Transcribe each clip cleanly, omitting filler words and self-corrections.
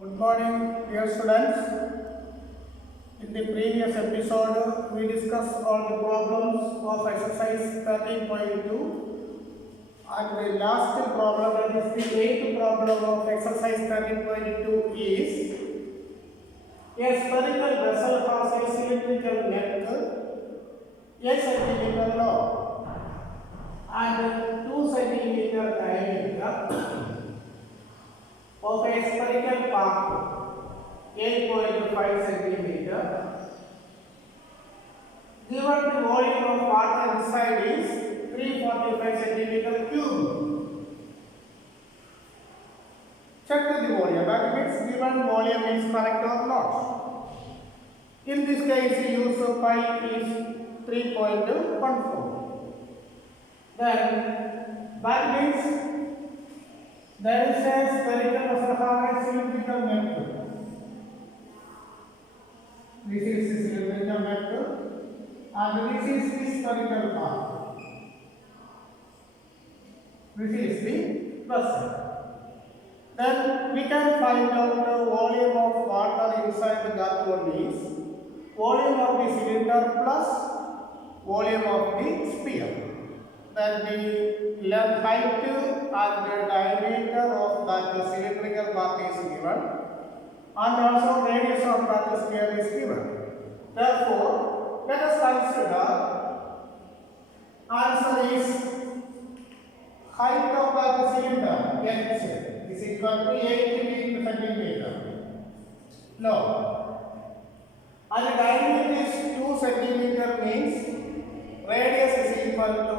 Good morning, dear students. In the previous episode, we discussed all the problems of exercise 13.2, and the last problem, that is the 8th problem of exercise 13.2 is a spherical vessel has a cylindrical neck, a centimeter long, and 2 centimeter diameter of a spherical part 8.5 centimeter. Given the volume of water inside is 345 centimeter cube. Check the volume. That means given volume is correct or not. In this case, use pi is 3.14. Then that means there is a spherical vessel have a cylindrical neck. This is the cylindrical neck, and this is the spherical part. This is the vessel. Then we can find out the volume of water inside that one is volume of the cylinder plus volume of the sphere. Then the length, height and the diameter of that cylindrical part is given, and also radius of that sphere is given. Therefore, let us consider answer is height of that cylinder h is equal to 8 centimeter long, and the diameter is 2 centimeter means radius is equal to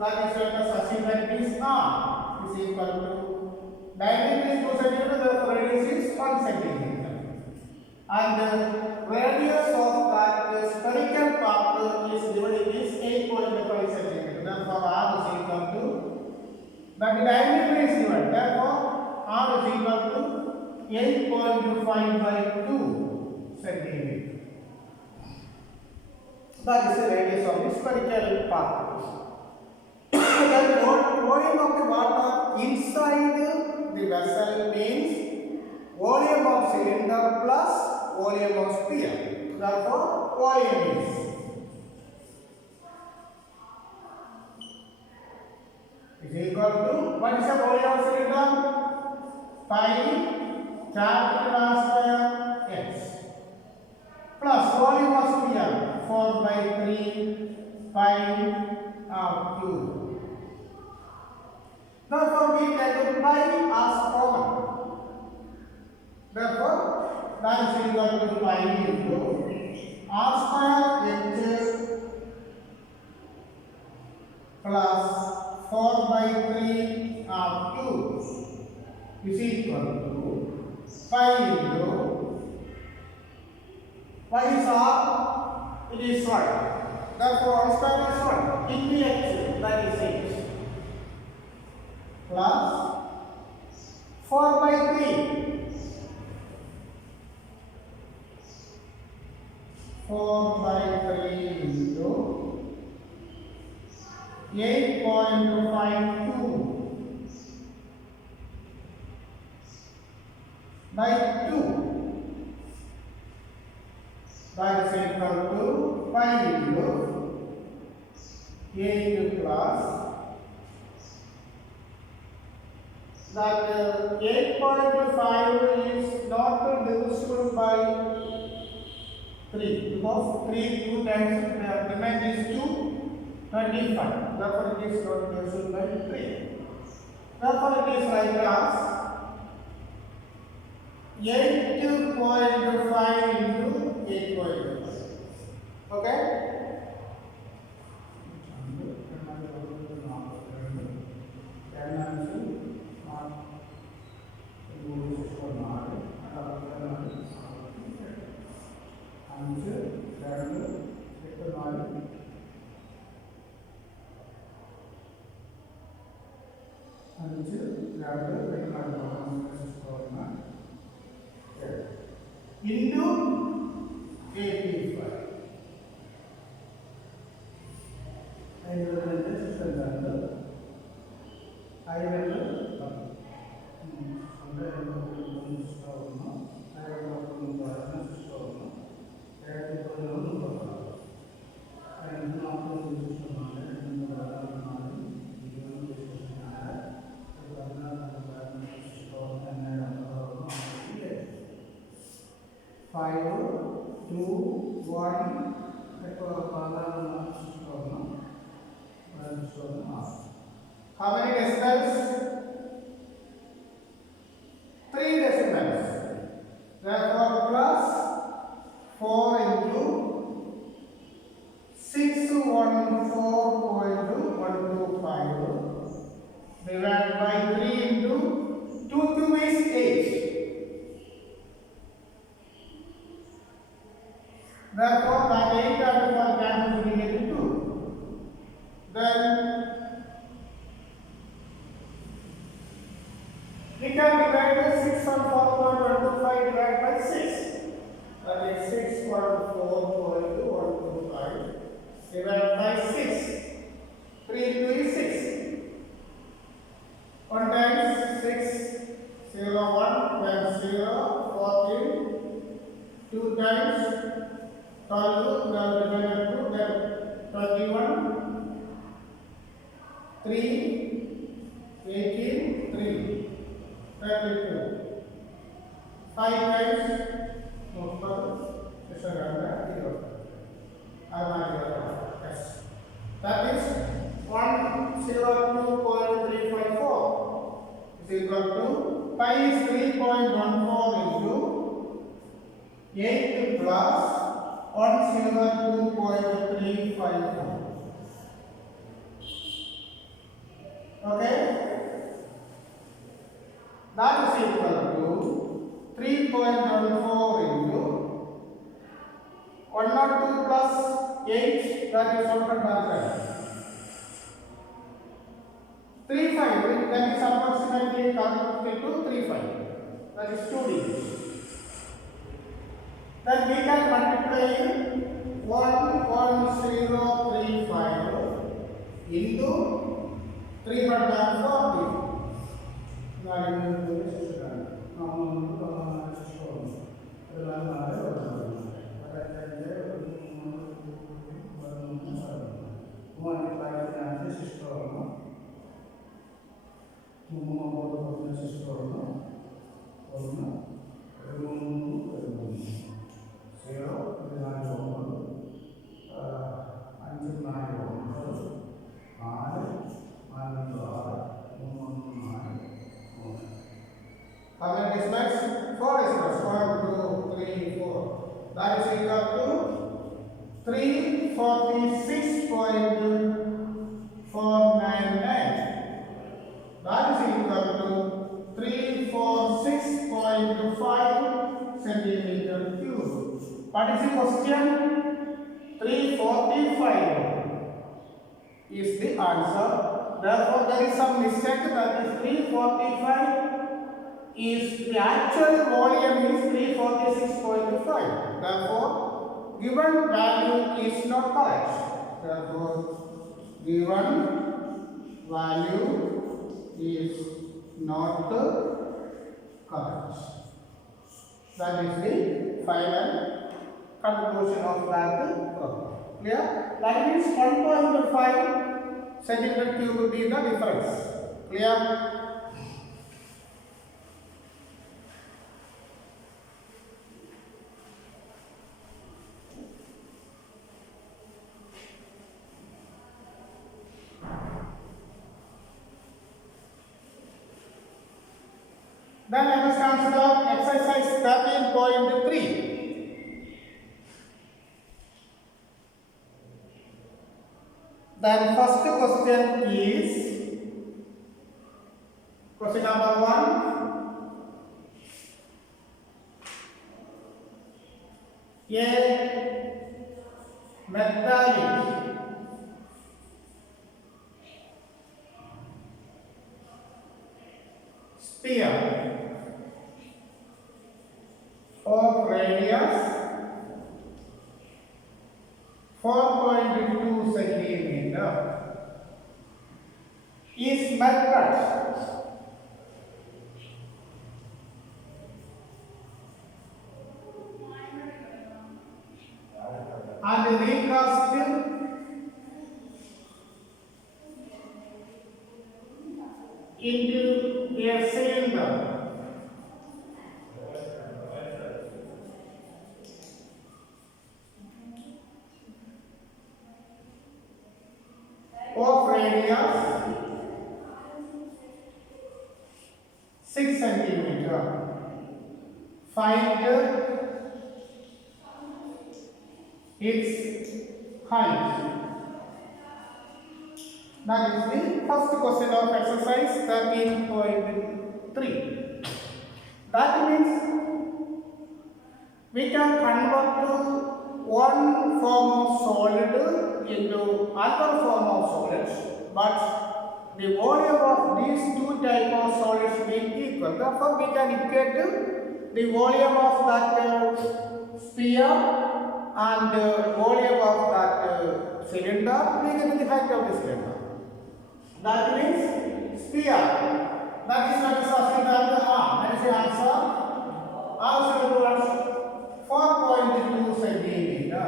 that is let us assume that is r is equal to diameter is 2 centimeter, therefore radius is 1 centimeter, and the radius of that spherical part is given is 8.5 centimeter. Therefore r is equal to that the diameter is given. Therefore r is equal to 8.5 by 2 centimeter. That is the radius of the spherical part. The volume of the water inside the vessel means volume of cylinder plus volume of sphere. Therefore, volume is equal to, what is the volume of cylinder? Pi capital square x plus volume of sphere 4 by 3 pi cube. Therefore, we take pi as common. Therefore, that is equal to pi into r square h plus 4 by 3 r cube is equal to pi into what is r? It is 1. Therefore, r square is 1 into h, that is h, plus 4 by 3. 4 by 3 into 8.52 by 2. That is equal to pi into 8 plus that 8.5 is not divisible by 3 because 3 2 times remain is 2 25. Therefore, it is not divisible by 3. Therefore, it is like as 8.5 into 8.5. Okay? Into 85. I will 5, 2, 1. How many decimals? 3 decimals. Therefore, plus 4 into 614.125 divided by 3 into 2 cube is 8. Therefore, that 8 and 4 cancel to get 2. Then we can divide the 6 on 4.125 divided by 6. That is 6.4.125 divided by 6. 3 into is 6. 1 times 6, 0, 1 times 0, 14. 2 times 12, divided 2, then 21. 3, 18, 3, 32. 5 times 0. Yes. That is 102.354 is equal to pi is 3.14 into 8 plus 102.354. Okay? That is equal to 3.14 into 102 plus 8, that is 35. That is approximately calculated to 35. That is 2 degrees. Then we can multiply 11035 into 340. How many decimals? 4 decimals. 1, 2, 3, 4. That is equal to 346.499. That is equal to 346.5 centimeter cube. What is the question? 345 is the answer. Therefore, there is some mistake. That is 345 is the actual volume is 346.5. Therefore, given value is not correct. Therefore, given value is not correct. That is the final conclusion of that problem. Clear? That means 1.5 centimeter cube will be the difference. Clear? Then let us consider exercise 13.3. Then first question is question number 1. A metallic sphere of radius 4.2 centimeter is melted and recast into a cylinder find its height. That is the first question of exercise 13.3. That means we can convert to one form of solid into other form of solids, but the volume of these two type of solids will equal. Therefore, we can equate the volume of that sphere and the volume of that cylinder. We get the height of the cylinder. That means sphere. That is what is asking the arm. That is the answer. Answer towards 4.2 centimeter.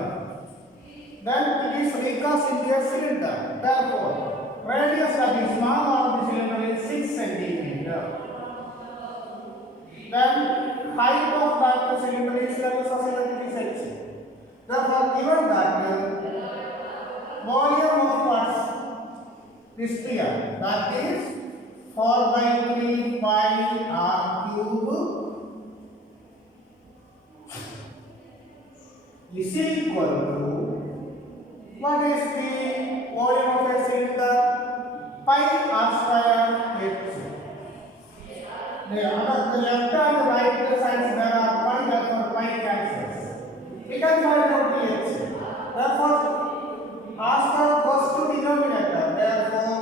Then it is recast into a cylinder. Therefore, radius that is small of the cylinder is 6 centimeter. Then height of that cylinder is let us assume that it is h. Therefore, given that volume of parts this sphere, that is 4/3 pi r cube is equal to, what is the volume of a cylinder? Pi r square h. The left and right sides there are pi, therefore pi cancels. We can find out the h. Therefore, r square goes to denominator. Therefore,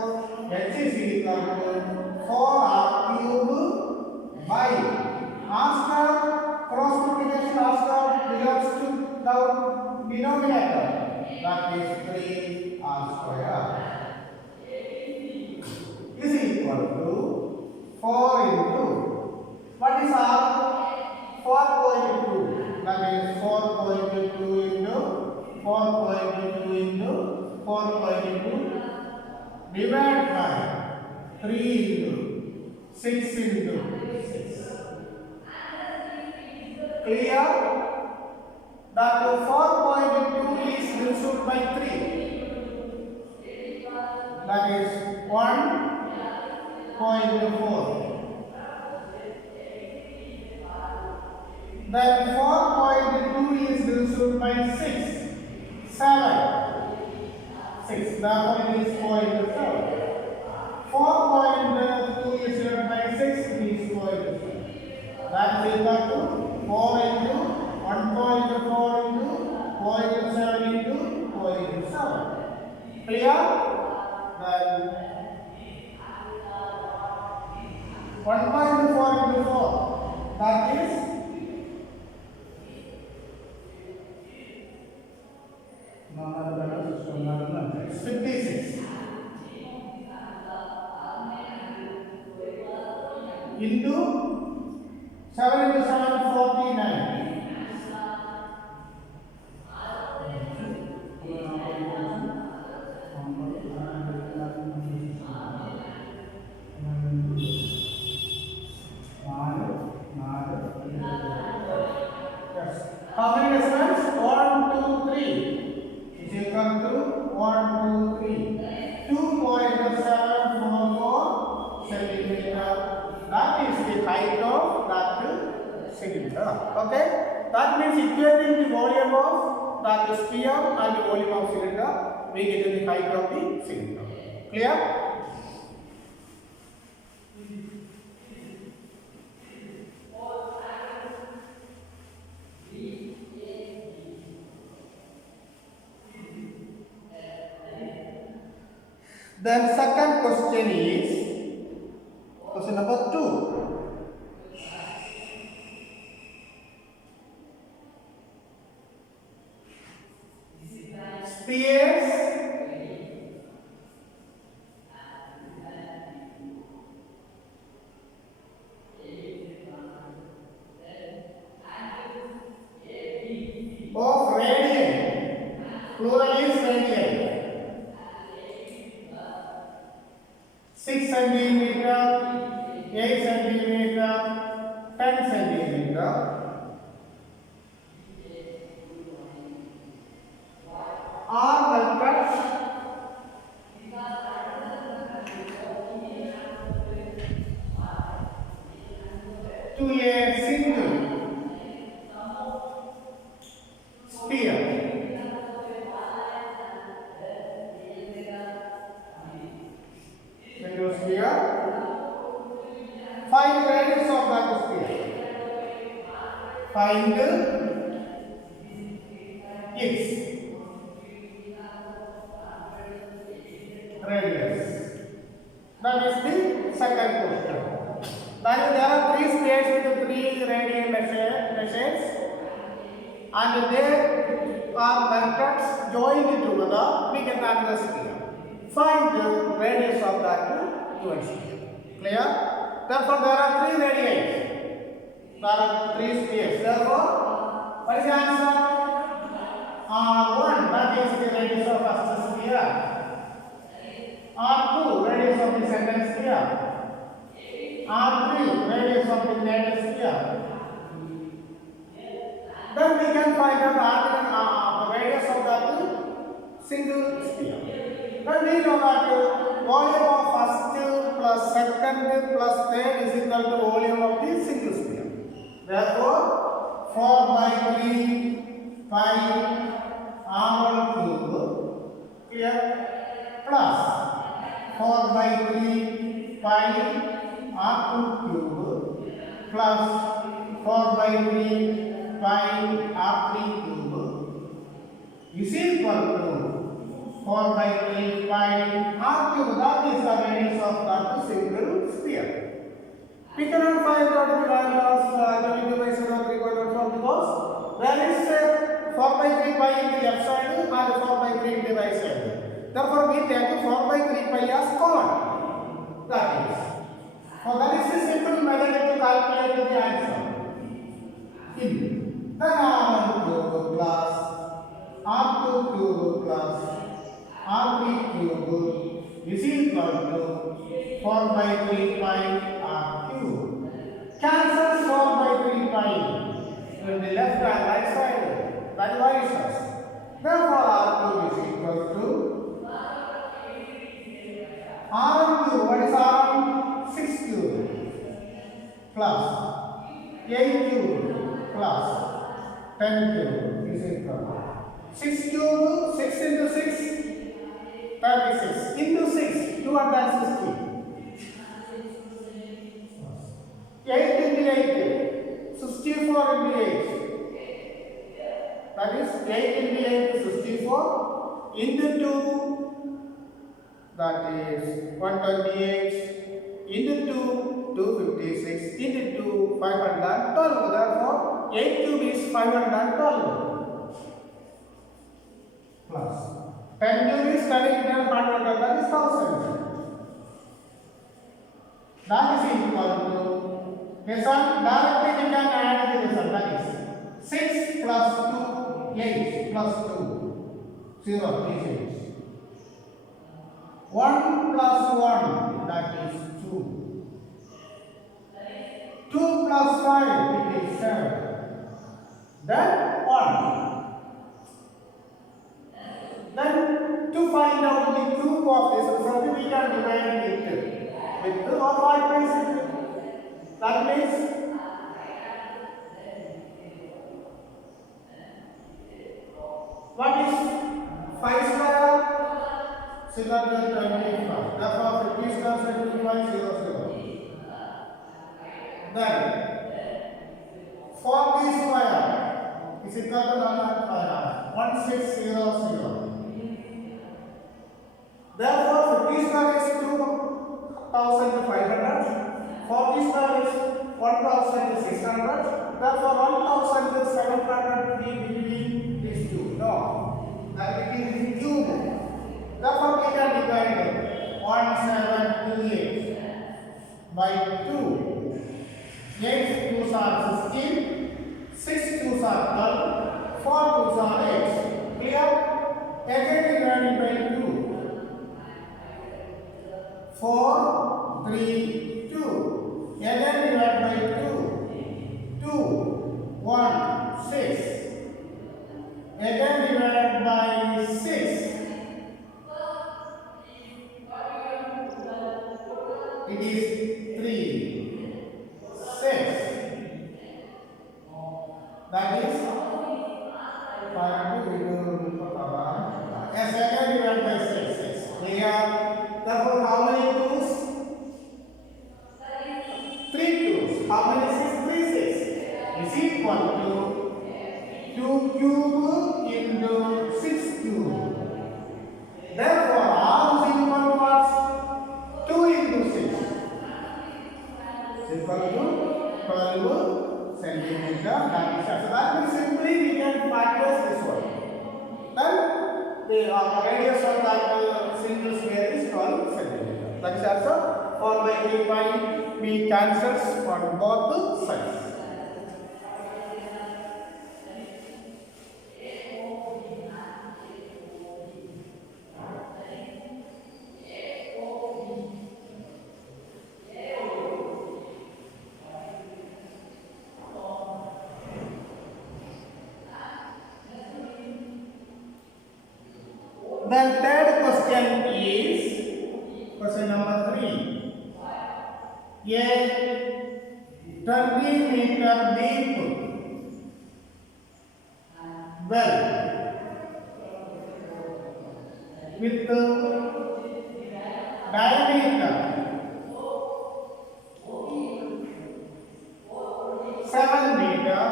h is equal to 4r cube by r square cross multiplication. R square belongs to the denominator. That is 3r square is equal to 4 into, what is r? 4.2. That is 4.2 into 4.2 into 4.2 divided by 3 into 6 into 6. Clear? That 4.2 is reduced by 3. That is 1.4. Then 4.2 is reduced by 6. 7. 6. Therefore, it is 0.7. 4.2 is divided by 6, it is 0.7. That is equal to 4 into 1.4 into 0.7 into 0.7. Clear? Then 1.4 into 4, that is 56 into 7 into 7, 49. How many decimals? 1, 2, 3. Is equal to 1, 2, 3. 2.744 centimeter. That is the height of that cylinder. Okay? That means equating the volume of that sphere and the volume of cylinder, we get the height of the cylinder. Clear? Then second question is question number 2. Spheres of radii, plural is radii, 6 centimeter, 8 centimeter, 10 centimeter. Are melted to a single find its radius. That is the second question. Then there are three spheres with three radial measures, and they are vectors joined together. We get another sphere. Find the radius of that given sphere. Clear? Therefore, there are three radii. There are three spheres. Therefore, what is the answer? R1, that is the radius of first sphere. R2, radius of the second sphere. R3, radius of the third sphere. Then we can find out the radius of that single sphere. Then we know that volume of first plus second plus third is equal to volume of the single sphere. Therefore, 4 by 3 pi R1 cube, clear, plus 4 by 3 pi R2 cube plus 4 by 3 pi R3 cube is equal to 4 by 3 pi R cube. That is the radius of that single sphere. We cannot find out the value of 22 by 0.3.14 because there is 4 by 3 pi in the left side and 4 by 3 in the right side. Therefore, we take 4 by 3 pi as common. That is. So that is a simple method to calculate the answer. In then R1 cube plus R2 cube plus R3 cube is equal to 4 by 3 pi R cube. Cancel 4 by 3 pi in the left and right side. That is us. Therefore, R cube is equal to R1 cube. What is R1? 6 cube plus 8 cube plus 10 cube is equal to 6 cube, 6 into 6, 36 into 6, 260. 8 into 8, 64 into 8. That is 8 into 8 is 64 into 2, that is 128 into 2, 256 into 2, 512. Therefore, 8 cube is 512 plus 10 cube is 10,500. That is 1000. That is equal to this one. Directly we can add the result. That is 6 plus 2, 8 plus 2, 0, 3 1 plus 1, that is 2. 2 plus 5, it is 7. Then 1. Then to find out the cube of this result, we can divide it with 2 or 5 ways. That means what is 5 square? 625. Therefore, 50 square is 25, 0, 0. Then 40 square is equal to 1600. Therefore, 50 square is 2500. 40 square is 1600. Therefore, 1700 be between these two. No, that it is cube. Therefore, we can divide 1728 by 2. 8 2s are 16, 6 2s are 12, 4 2s are 8. Clear? Again divided by 2. 4, 3, 2. Again divided by 2. 2, 1, 6. Again divided by 6. It is 3, 6. That is 5 to yes, again divided by 6. Clear? Therefore, how many 2s? 3 2s. How many 6? 3 6 is equal to meter. That is so that means simply we can factor this one. Then the radius of that single sphere is 12 centimeter. That is also 4/8 we cancels on both the sides. Then third question is question number 3. A 20-meter deep well with diameter 7 meter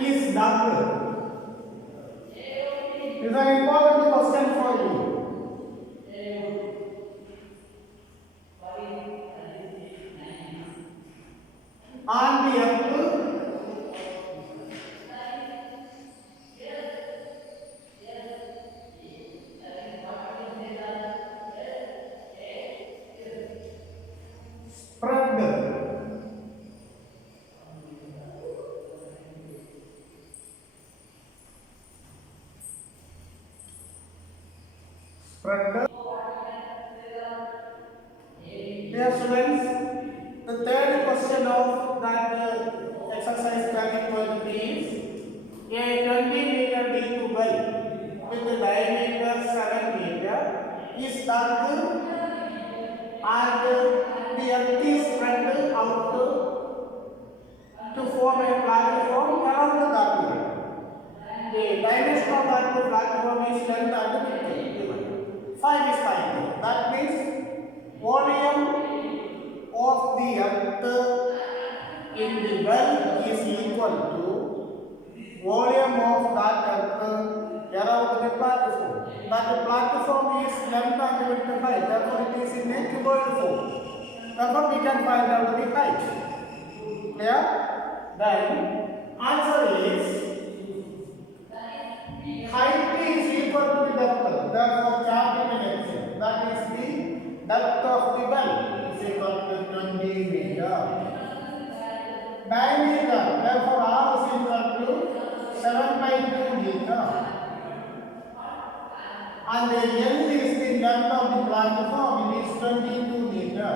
is dug. This is an important question for you. On the earth, spread Dear students, the third question of that exercise 20 is a 20-meter deep well with the diameter 7 meter is dug and the earth is spread out to form a platform around the well. The dimension of that platform is length and width. 5 is 5. That means volume of the earth in the well is equal to volume of that earth around the platform. That the platform is length and width 5. Therefore, it is in a cuboid form. Therefore, we can find out the height. Clear? Then answer is height is equal to the depth. Therefore, capital H. That is the depth of the well is equal to 20 meter. Diameter. Therefore, R is equal to 7/2 meter. And the L is the length of the platform. It is 22 meter.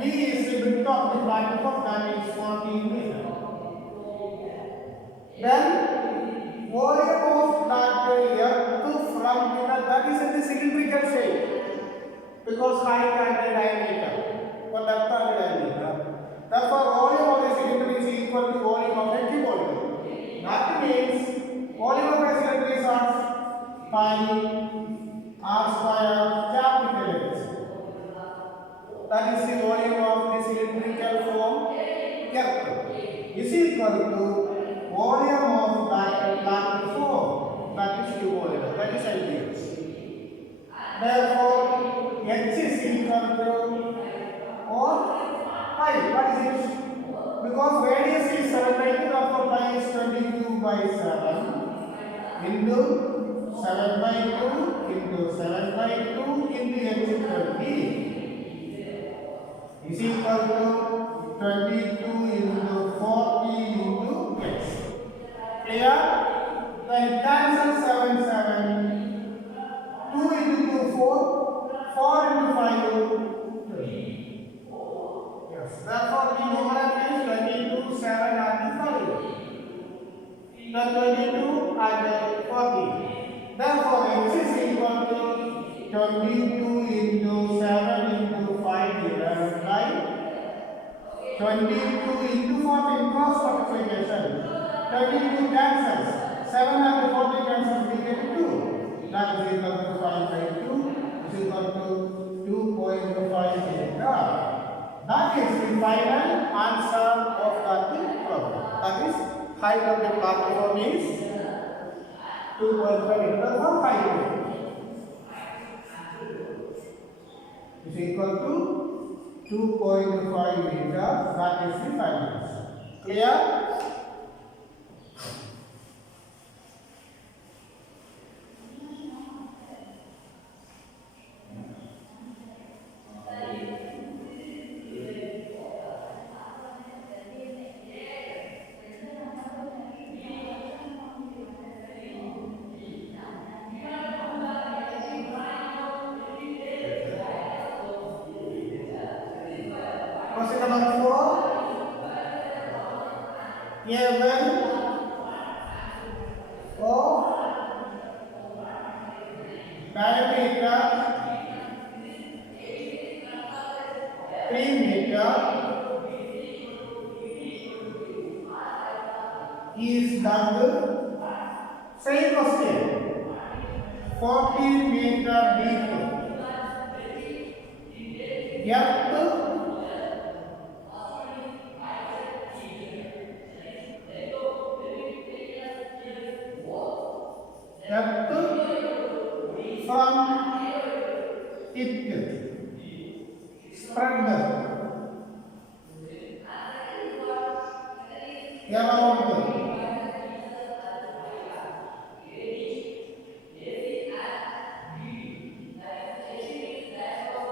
B is the width of the platform. That is 14 meter. Then volume of that earth from the that is in the cylindrical shape because height and diameter for depth and diameter. Therefore, volume of the cylinder is equal to volume of a cuboid. That means volume of a cylinder is pi r square capital H. That is the volume of the cylindrical form earth is equal to volume of that platform, that is cuboid, that is LBS. Therefore, H is equal to or pi. What is it? Because radius is 7/2, therefore pi is 22/7 into 7/2 into 7/2 into H 20 is equal to 22 into 40 into X. Clear? Then cancel 7, 7. 2 into 2, 4. 4 into 5, 20. Yes. Therefore, the numerator is 22, 7 and 5. Then 22 and 40. Therefore, X is equal to 22 into 7 into 5 divided by 22 into 14 cross multiplication. 22 cancels. 7 and 40 cancels, we get 2. That is equal to 5/2 is equal to 2.5 meter. That is the final answer of that problem. That is height of the platform is 2.5 meter or 5 meter. Is is equal to 2.5 meter. That is the final answer. Clear? Question number 4. A well of diameter 3 meter is dug. Same question. 40 meter deep. Depth from it spread around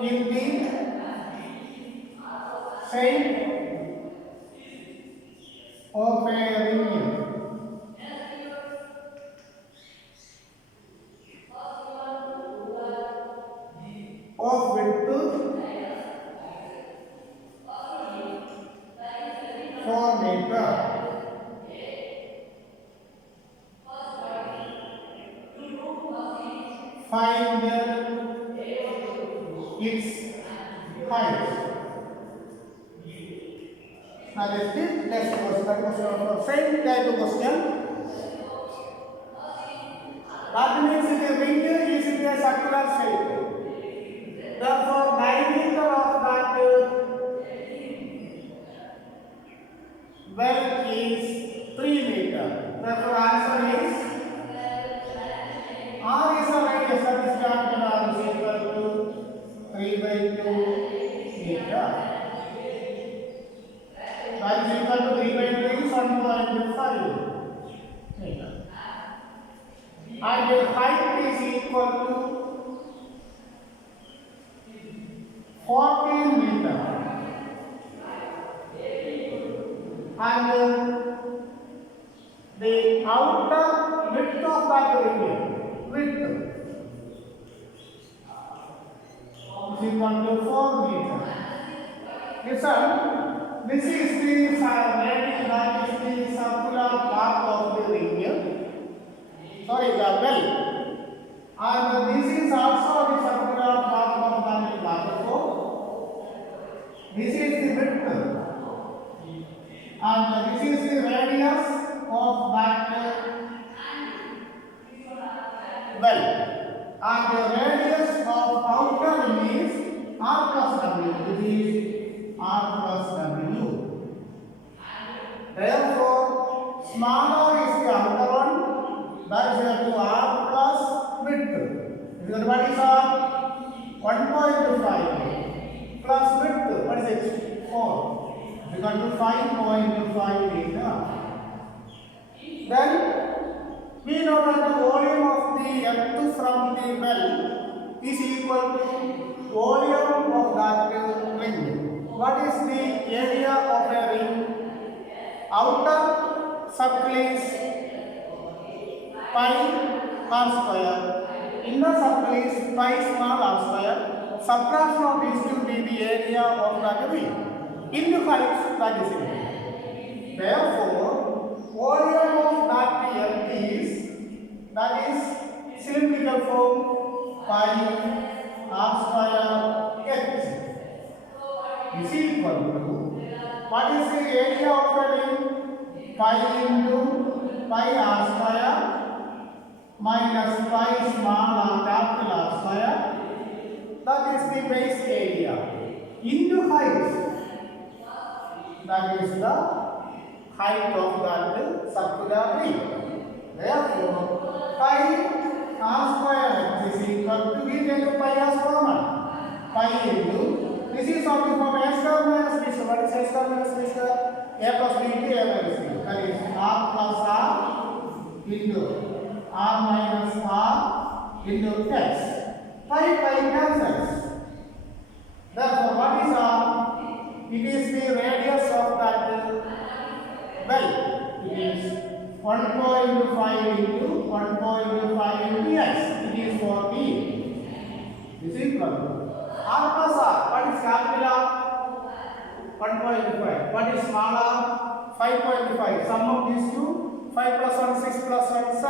in the shape of a ring of width 4 meter. Find its height. Now this is next question. Same type of question. That means the ring is in a circular shape. Therefore, diameter of that well is 3 meter. Therefore, answer is R is a radius that is started R is equal to 3 by 2 meter. That is equal to 3 by 2 is 1.5 meter. And the height is equal to 14 meter. And the outer width of that ring, width is equal to 4 meter. Listen, this is the that is the circular part of the ring. Sorry, the well. And this is also the circular part of the waterfall. This is the width. And this is the radius of that well. And the radius of outer ring is R plus W. This is R plus W. Therefore, smaller is the outer one. That is equal to R plus width. What is R? 1.5 plus width. What is it? 4. Equal to 5.5 meter. Then we know that the volume of the earth from the well is equal to volume of that ring. What is the area of a ring? Outer circle is pi r square. Inner circle is pi small r square. Subtraction of these two be the area of that ring. Into height, that is it. Therefore, volume of that earth is cylindrical form pi r square h is equal to what is the area of the ring? Pi into pi r square minus pi small r capital R square. That is the base area into height. That is the height of that circular ring. Therefore, pi r square is equal to, we take pi as common. 5 into, this is something from a square minus b square. What is a square minus b square? A plus b into a minus b. That is r plus r into r minus r into x. 5 cancels. Therefore, what is r? It is the radius of that well. It is 1.5 into 1.5 into x. It is 14. Is equal to r plus r. What is capital R? 1.5. What is small r? 5.5. Sum of these two, 5 plus 1, 6 plus 1, 7.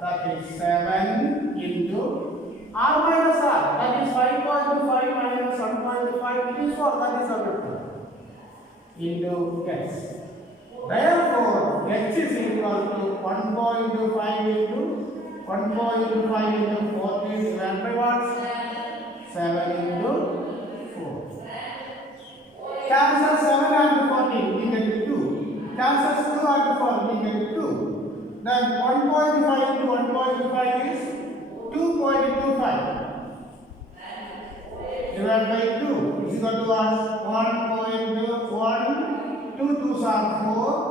That is 7 into r minus r. That is 5.5 minus 1.5. It is 4. That is a vector. Into x. Therefore, x is equal to 1.5 into 1.5 into 14 divided by what? 7 into 4. Cancel 7 and 14, we get 2. Cancel 2 and 4, we get 2. Then 1.5 into 1.5 is 2.25. Divided by 2 is equal to us 1.1. 2 2s are 4.